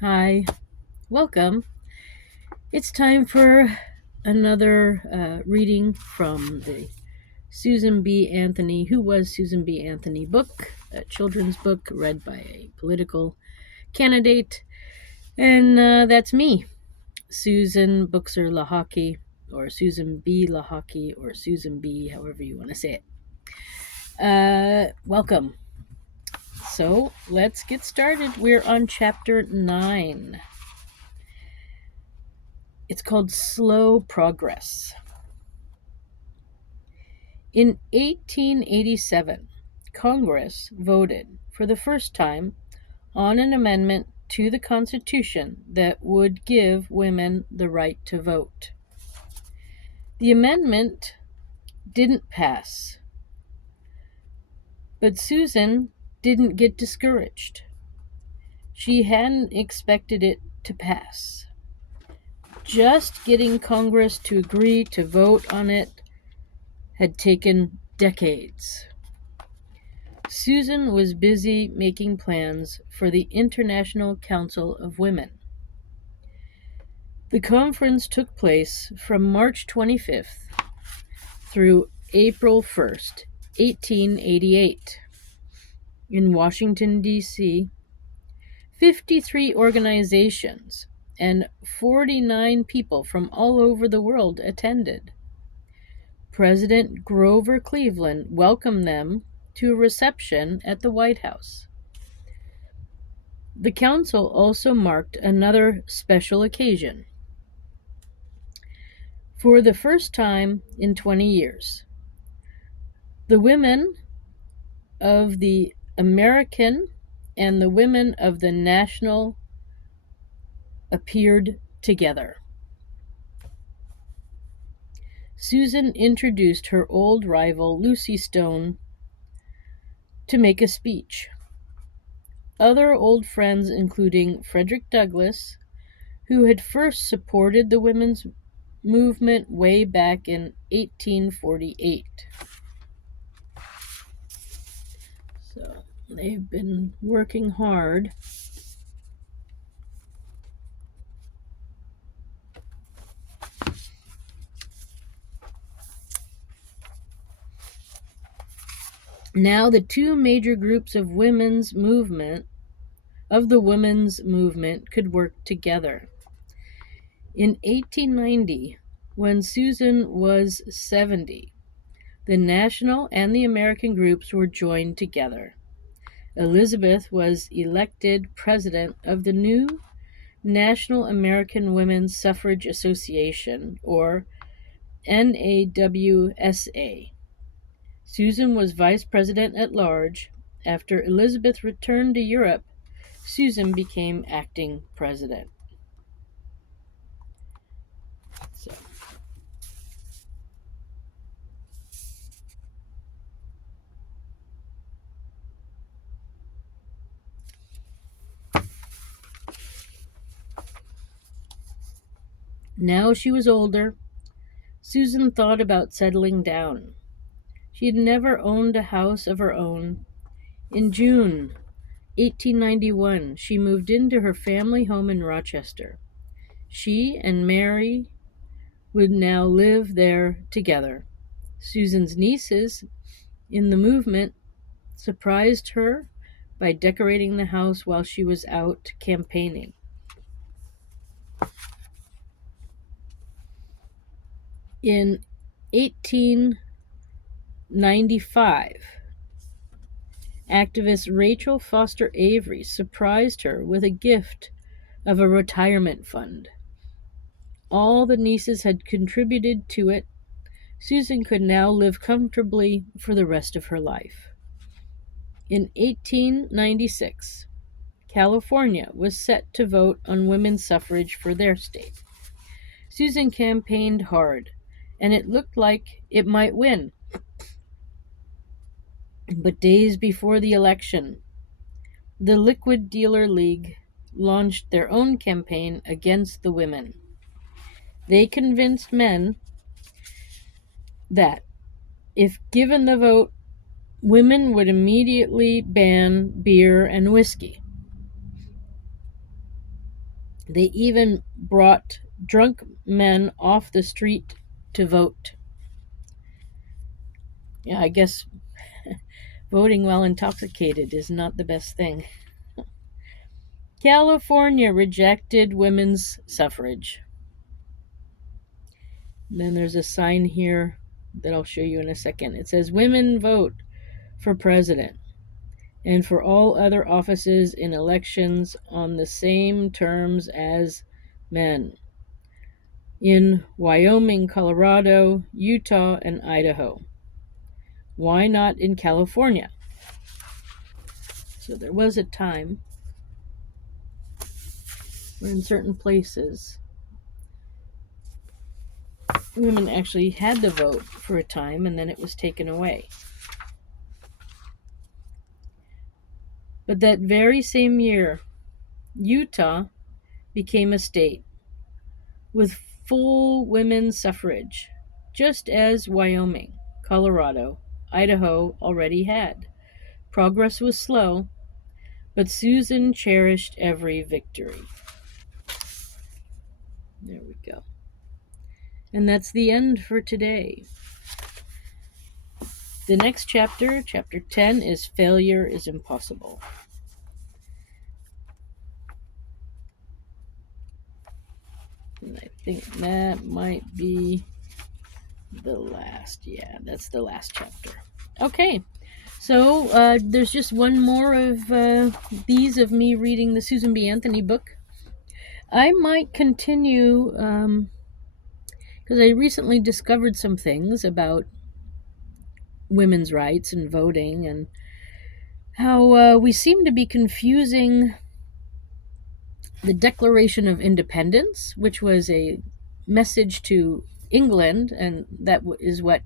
Hi, welcome. It's time for another reading from the Susan B. Anthony, Who Was Susan B. Anthony book, a children's book read by a political candidate. And that's me, Susan Buchser-Lochocki, or Susan B. Lochocki, or Susan B., however you want to say it. Welcome. So let's get started. We're on chapter 9. It's called Slow Progress. In 1887, Congress voted for the first time on an amendment to the Constitution that would give women the right to vote. The amendment didn't pass, but Susan didn't get discouraged. She hadn't expected it to pass. Just getting Congress to agree to vote on it had taken decades. Susan was busy making plans for the International Council of Women. The conference took place from March 25th through April 1st, 1888, in Washington, D.C. 53 organizations and 49 people from all over the world attended. President Grover Cleveland welcomed them to a reception at the White House. The council also marked another special occasion. For the first time in 20 years, the women of the American and the women of the National appeared together. Susan introduced her old rival, Lucy Stone, to make a speech. Other old friends, including Frederick Douglass, who had first supported the women's movement way back in 1848. So they've been working hard. Now the two major groups of the women's movement could work together. In 1890, when Susan was 70, the national and the American groups were joined together. Elizabeth was elected president of the new National American Women's Suffrage Association, or NAWSA. Susan was vice president at large. After Elizabeth returned to Europe, Susan became acting president. So. Now she was older. Susan thought about settling down. She had never owned a house of her own. In June 1891, she moved into her family home in Rochester. She and Mary would now live there together. Susan's nieces in the movement surprised her by decorating the house while she was out campaigning. In 1895, activist Rachel Foster Avery surprised her with a gift of a retirement fund. All the nieces had contributed to it. Susan could now live comfortably for the rest of her life. In 1896, California was set to vote on women's suffrage for their state. Susan campaigned hard, and it looked like it might win. But days before the election, the Liquid Dealer League launched their own campaign against the women. They convinced men that, if given the vote, women would immediately ban beer and whiskey. They even brought drunk men off the street to vote. Yeah, I guess voting while intoxicated is not the best thing. California rejected women's suffrage. And then there's a sign here that I'll show you in a second. It says, "Women vote for president and for all other offices in elections on the same terms as men in Wyoming, Colorado, Utah, and Idaho. Why not in California?" So there was a time where in certain places women actually had to vote for a time, and then it was taken away. But that very same year, Utah became a state with full women's suffrage, just as Wyoming, Colorado, Idaho already had. Progress was slow, but Susan cherished every victory. There we go. And that's the end for today. The next chapter, chapter 10, is Failure is Impossible. And I think that might be the last. Yeah, that's the last chapter. Okay, so there's just one more of these of me reading the Susan B. Anthony book. I might continue because I recently discovered some things about women's rights and voting and how we seem to be confusing the Declaration of Independence, which was a message to England, and that is what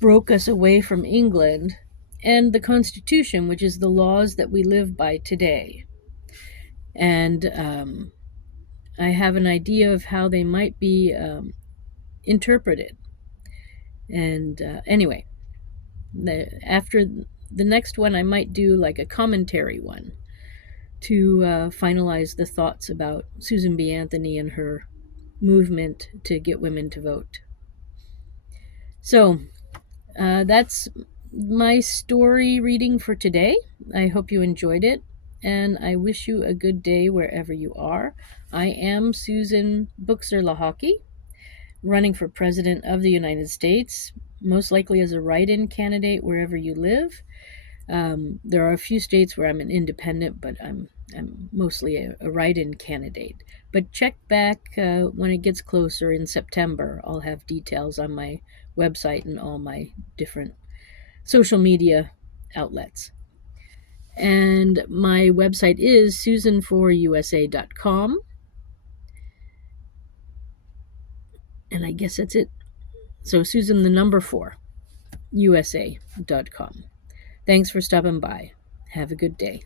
broke us away from England, and the Constitution, which is the laws that we live by today. And I have an idea of how they might be interpreted. And anyway, after the next one, I might do like a commentary one to finalize the thoughts about Susan B. Anthony and her movement to get women to vote. So that's my story reading for today. I hope you enjoyed it, and I wish you a good day wherever you are. I am Susan Buchser-Lochocki, running for President of the United States, most likely as a write-in candidate wherever you live. There are a few states where I'm an independent, but I'm mostly a write-in candidate. But check back when it gets closer in September. I'll have details on my website and all my different social media outlets. And my website is susan4usa.com. And I guess that's it. So Susan, the number 4, usa.com. Thanks for stopping by. Have a good day.